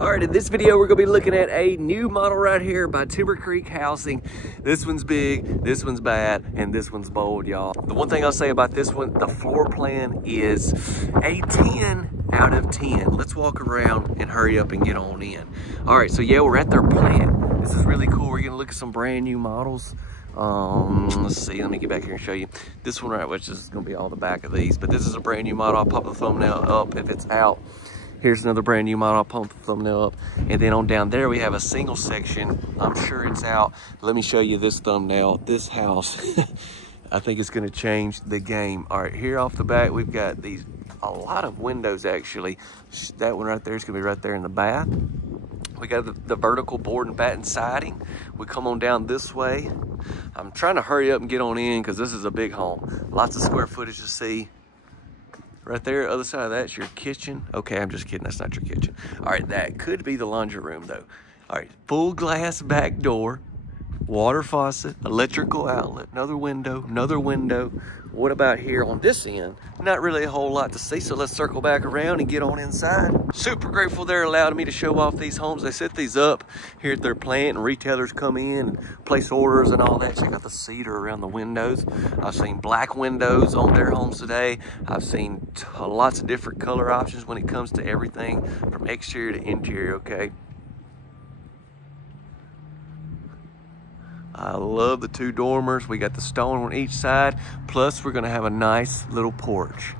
All right, in this video, we're gonna be looking at a new model right here by Cedar Creek Housing. This one's big, this one's bad, and this one's bold, y'all. The one thing I'll say about this one, the floor plan is a 10 out of 10. Let's walk around and hurry up and get on in. All right, so yeah, we're at their plant. This is really cool. We're gonna look at some brand new models. Let's see, let me get back here and show you. This one right, which is gonna be all the back of these, but this is a brand new model. I'll pop the thumbnail up if it's out. Here's another brand new model. I'll pump the thumbnail up. And then on down there, we have a single section. I'm sure it's out. Let me show you this thumbnail. This house, I think it's gonna change the game. All right, here off the back, we've got a lot of windows actually. That one right there is gonna be right there in the bath. We got the vertical board and batten siding. We come on down this way. I'm trying to hurry up and get on in because this is a big home. Lots of square footage to see. Right there, other side of that's your kitchen. Okay, I'm just kidding, that's not your kitchen. All right, that could be the laundry room though. All right, full glass back door, water faucet, electrical outlet, another window, another window. What about here on this end? Not really a whole lot to see, so let's circle back around and get on inside. Super grateful they're allowing me to show off these homes. They set these up here at their plant and retailers come in and place orders and all that. Check out the cedar around the windows. I've seen black windows on their homes today. I've seen lots of different color options when it comes to everything from exterior to interior, okay? I love the two dormers. We got the stone on each side. Plus, we're gonna have a nice little porch.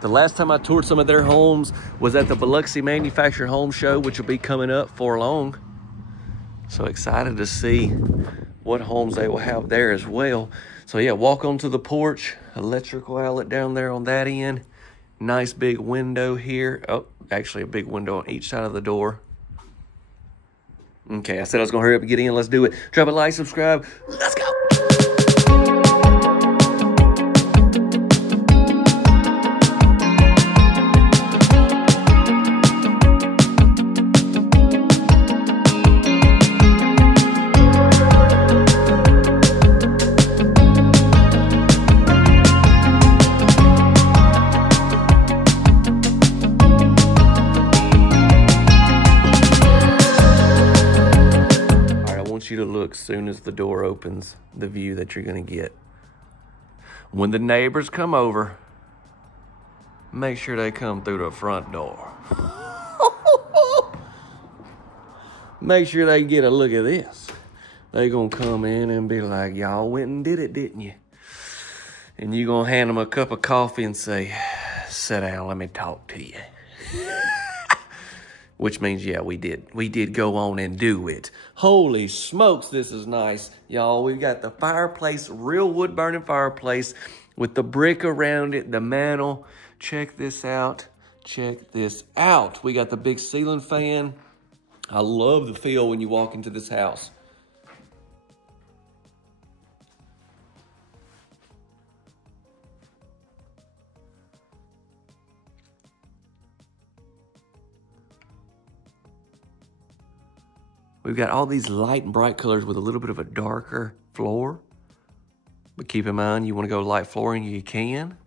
The last time I toured some of their homes was at the Biloxi Manufactured Home Show, which will be coming up for long. So excited to see what homes they will have there as well. So yeah, walk onto the porch, electrical outlet down there on that end. Nice big window here. Oh, actually a big window on each side of the door. Okay, I said I was gonna hurry up and get in. Let's do it. Drop a like, subscribe. Let's go. You to look as soon as the door opens, the view that you're going to get. When the neighbors come over, make sure they come through the front door. Make sure they get a look at this. They gonna come in and be like, y'all went and did it, didn't you? And you gonna hand them a cup of coffee and say, sit down, let me talk to you. Which means, yeah, we did go on and do it. Holy smokes, this is nice, y'all. We've got the fireplace, real wood burning fireplace with the brick around it, the mantle. Check this out, check this out. We got the big ceiling fan. I love the feel when you walk into this house. We've got all these light and bright colors with a little bit of a darker floor. But keep in mind, you want to go light flooring, you can.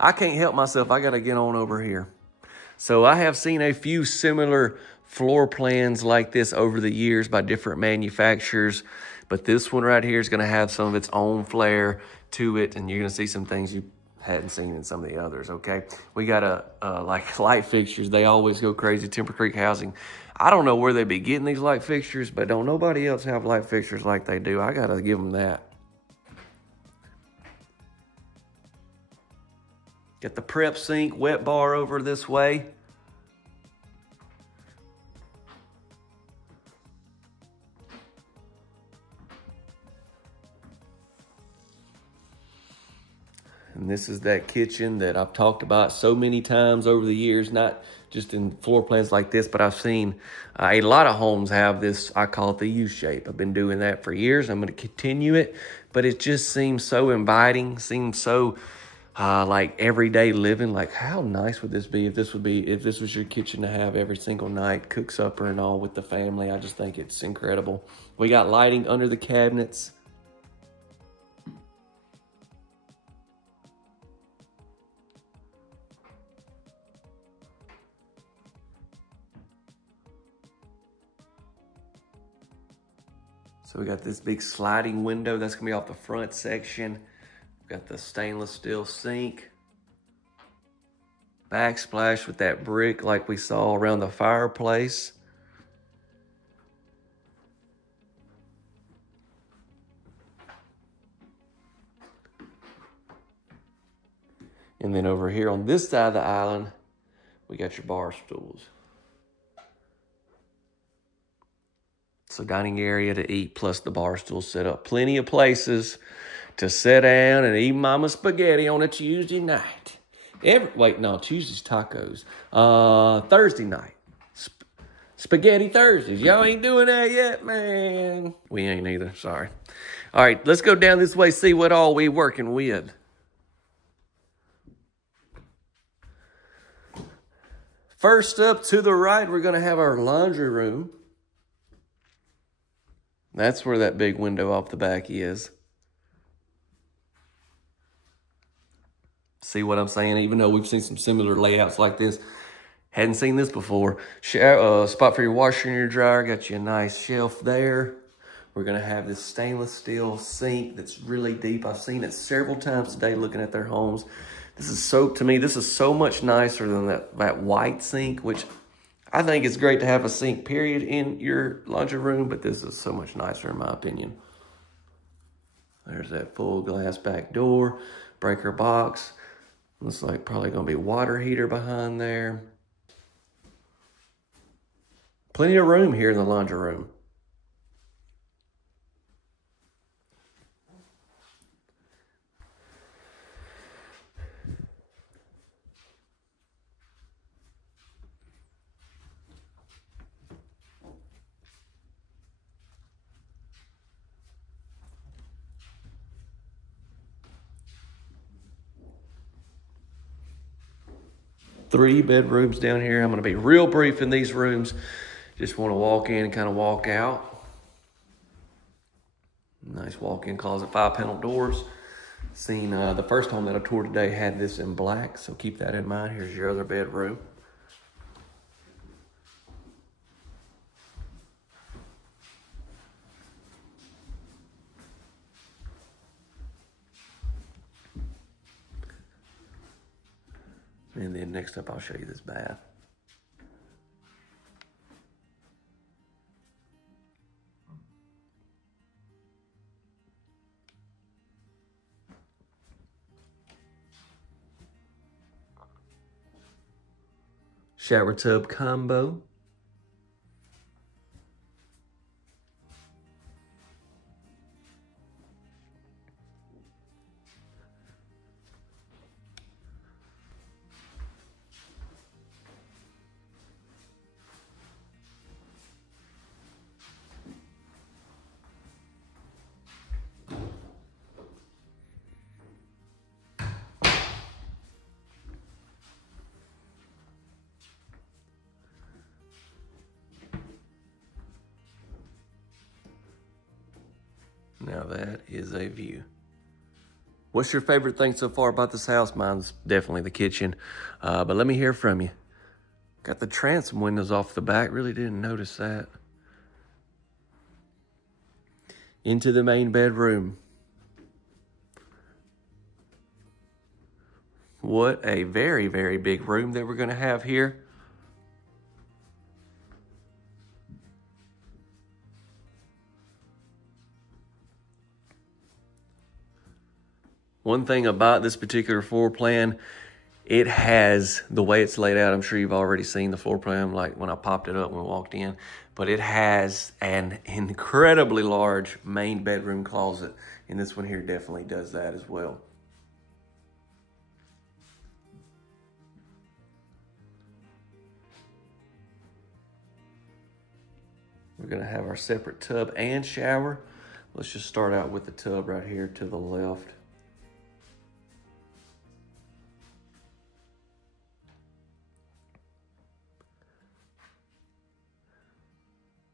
I can't help myself. I got to get on over here. So I have seen a few similar floor plans like this over the years by different manufacturers. But this one right here is going to have some of its own flair to it. And you're going to see some things you hadn't seen in some of the others, okay? We got like light fixtures. They always go crazy. Cedar Creek Housing. I don't know where they be getting these light fixtures, but don't nobody else have light fixtures like they do. I got to give them that. Got the prep sink, wet bar over this way. And this is that kitchen that I've talked about so many times over the years, not just in floor plans like this, but I've seen a lot of homes have this, I call it the U-shape. I've been doing that for years. I'm going to continue it, but it just seems so inviting, seems so like everyday living. Like, how nice would this be if this was your kitchen to have every single night, cook supper and all with the family? I just think it's incredible. We got lighting under the cabinets. So we got this big sliding window. That's gonna be off the front section. We've got the stainless steel sink. Backsplash with that brick like we saw around the fireplace. And then over here on this side of the island, we got your bar stools. So dining area to eat plus the bar stool set up. Plenty of places to sit down and eat mama spaghetti on a Tuesday night. Tuesday's tacos. Thursday night. Spaghetti Thursdays. Y'all ain't doing that yet, man. We ain't either, sorry. All right, let's go down this way, see what all we working with. First up to the right, we're gonna have our laundry room. That's where that big window off the back is. See what I'm saying? Even though we've seen some similar layouts like this, hadn't seen this before. Spot for your washer and your dryer. Got you a nice shelf there. We're gonna have this stainless steel sink that's really deep. I've seen it several times today looking at their homes. To me, this is so much nicer than that white sink, which I think it's great to have a sink, period, in your laundry room, but this is so much nicer in my opinion. There's that full glass back door, breaker box. Looks like probably gonna be water heater behind there. Plenty of room here in the laundry room. Three bedrooms down here. I'm gonna be real brief in these rooms. Just wanna walk in and kind of walk out. Nice walk-in closet, 5-panel doors. Seen the first home that I toured today had this in black, so keep that in mind. Here's your other bedroom. And then next up, I'll show you this bath. Shower tub combo. Now that is a view. What's your favorite thing so far about this house? Mine's definitely the kitchen, but let me hear from you. Got the transom windows off the back, really didn't notice that. Into the main bedroom. What a very, very big room that we're gonna have here. One thing about this particular floor plan, it has, the way it's laid out, I'm sure you've already seen the floor plan, like when I popped it up when we walked in, but it has an incredibly large main bedroom closet, and this one here definitely does that as well. We're gonna have our separate tub and shower. Let's just start out with the tub right here to the left.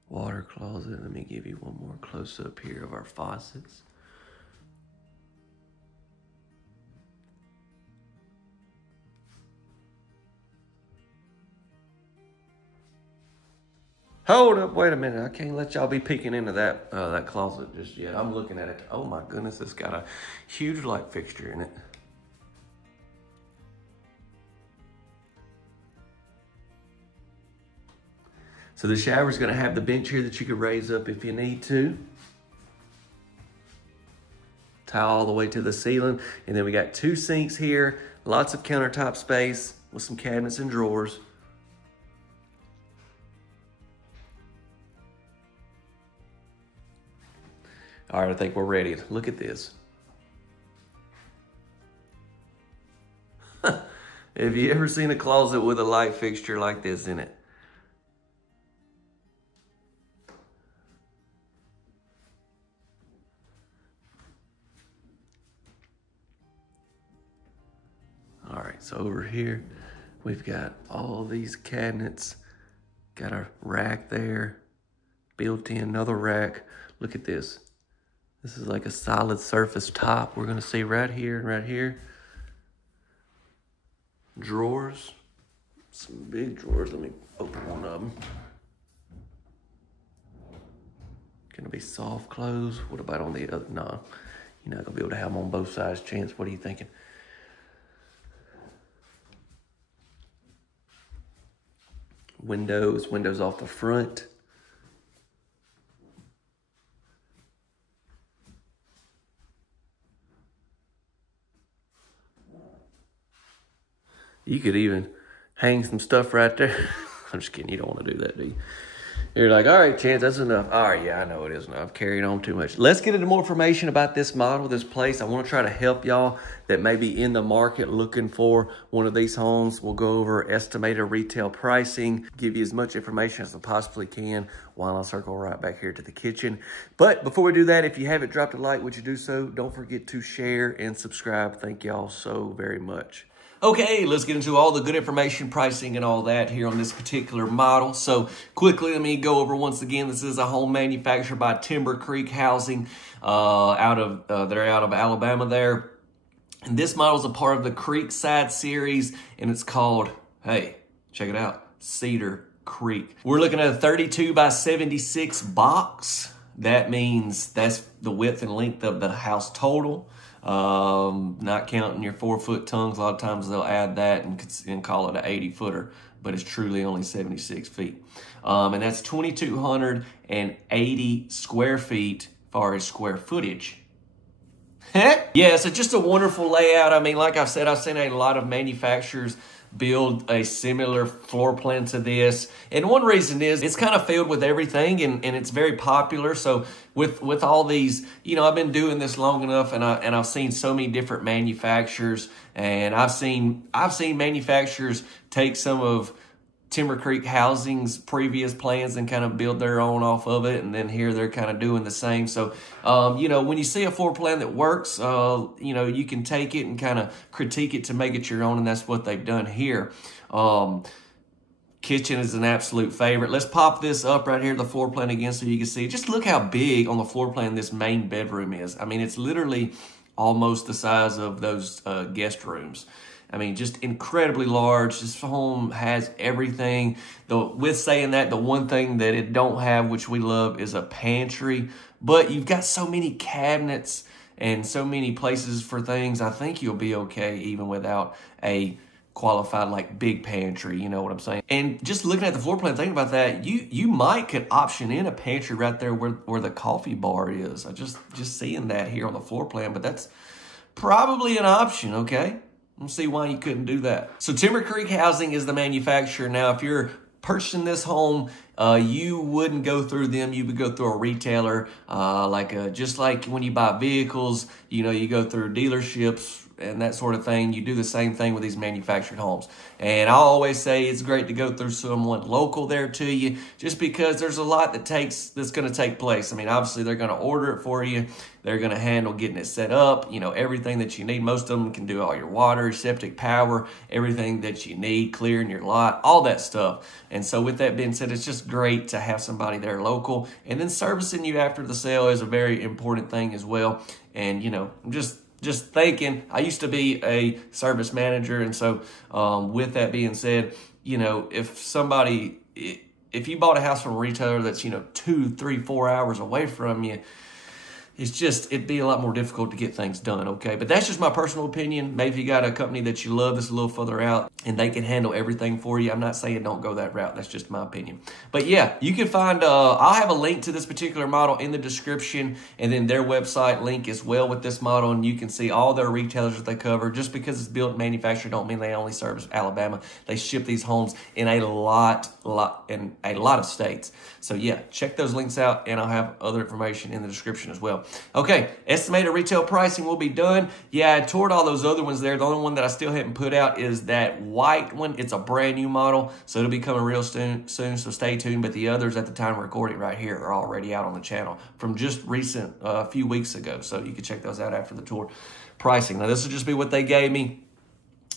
Water closet. Let me give you one more close up here of our faucets. Hold up, wait a minute. I can't let y'all be peeking into that that closet just yet. I'm looking at it. Oh my goodness, it's got a huge light fixture in it. So the shower's gonna have the bench here that you could raise up if you need to. Tile all the way to the ceiling. And then we got 2 sinks here, lots of countertop space with some cabinets and drawers. All right, I think we're ready. Look at this. Have you ever seen a closet with a light fixture like this in it? All right, so over here, we've got all these cabinets. Got a rack there, built in, another rack. Look at this. This is like a solid surface top. We're gonna see right here and right here. Drawers, some big drawers. Let me open one of them. Gonna be soft close. What about on the other? No, you're not gonna be able to have them on both sides. Chance, what are you thinking? Windows off the front. You could even hang some stuff right there. I'm just kidding. You don't want to do that, do you? You're like, all right, Chance, that's enough. All right, yeah, I know it is enough. Carrying on too much. Let's get into more information about this model, this place. I want to try to help y'all that may be in the market looking for one of these homes. We'll go over estimated retail pricing, give you as much information as I possibly can while I circle right back here to the kitchen. But before we do that, if you haven't dropped a like, would you do so? Don't forget to share and subscribe. Thank y'all so very much. Okay, let's get into all the good information, pricing, and all that here on this particular model. So quickly, let me go over once again. This is a home manufactured by Cedar Creek Housing they're out of Alabama there. And this model is a part of the Creekside series, and it's called, hey, check it out, Cedar Creek. We're looking at a 32 by 76 box. That means that's the width and length of the house total. Not counting your 4-foot tongues. A lot of times they'll add that and call it an 80-footer, but it's truly only 76 feet. And that's 2,280 square feet as far as square footage. Yeah, so just a wonderful layout. I mean, like I said, I've seen a lot of manufacturers build a similar floor plan to this. And one reason is it's kind of filled with everything and it's very popular. So with all these, you know, I've been doing this long enough and I've seen so many different manufacturers, and I've seen manufacturers take some of Cedar Creek Housing's previous plans and kind of build their own off of it. And then here they're kind of doing the same. So, you know, when you see a floor plan that works, you know, you can take it and kind of critique it to make it your own. And that's what they've done here. Kitchen is an absolute favorite. Let's pop this up right here, the floor plan again, so you can see. Just look how big on the floor plan this main bedroom is. I mean, it's literally almost the size of those guest rooms. I mean, just incredibly large. This home has everything. With saying that, the one thing that it don't have, which we love, is a pantry. But you've got so many cabinets and so many places for things. I think you'll be okay even without a qualified like big pantry, you know what I'm saying? And just looking at the floor plan, thinking about that, you might could option in a pantry right there where the coffee bar is. I just seeing that here on the floor plan, but that's probably an option, okay? Let's see why you couldn't do that. So Cedar Creek Housing is the manufacturer. Now, if you're purchasing this home, you wouldn't go through them. You would go through a retailer, just like when you buy vehicles, you know, you go through dealerships and that sort of thing. You do the same thing with these manufactured homes. And I always say it's great to go through someone local there to you, just because there's a lot that's going to take place. I mean, obviously they're going to order it for you. They're going to handle getting it set up, you know, everything that you need. Most of them can do all your water, septic, power, everything that you need, clearing your lot, all that stuff. And so with that being said, it's just great to have somebody there local. And then servicing you after the sale is a very important thing as well. And, you know, I'm just thinking, I used to be a service manager. And so with that being said, you know, if somebody if you bought a house from a retailer that's, you know, 2, 3, 4 hours away from you, it'd be a lot more difficult to get things done, okay? But that's just my personal opinion. Maybe you got a company that you love that's a little further out and they can handle everything for you. I'm not saying don't go that route. That's just my opinion. But yeah, you can find, I'll have a link to this particular model in the description, and then their website link as well with this model, and you can see all their retailers that they cover. Just because it's built and manufactured don't mean they only service Alabama. They ship these homes in a lot of states. So yeah, check those links out, and I'll have other information in the description as well. Okay, estimated retail pricing will be done. Yeah, I toured all those other ones there. The only one that I still haven't put out is that white one. It's a brand new model, so it'll be coming real soon, so stay tuned. But the others at the time of recording right here are already out on the channel from just recent, a few weeks ago. So you can check those out after the tour. Pricing. Now this will just be what they gave me.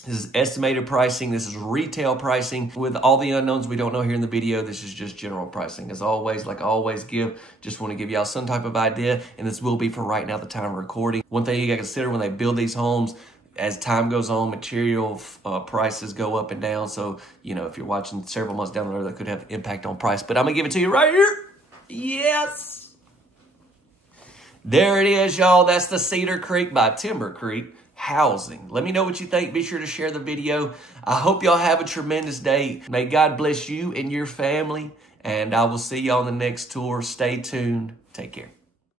This is estimated pricing. This is retail pricing. With all the unknowns we don't know here in the video, this is just general pricing. As always, like I always give, just want to give y'all some type of idea, and this will be for right now, the time of recording. One thing you got to consider when they build these homes, as time goes on, material prices go up and down. So, you know, if you're watching several months down the road, that could have impact on price. But I'm going to give it to you right here. Yes. There it is, y'all. That's the Cedar Creek by Timber Creek housing. Let me know what you think. Be sure to share the video. I hope y'all have a tremendous day. May God bless you and your family, and I will see y'all on the next tour. Stay tuned. Take care.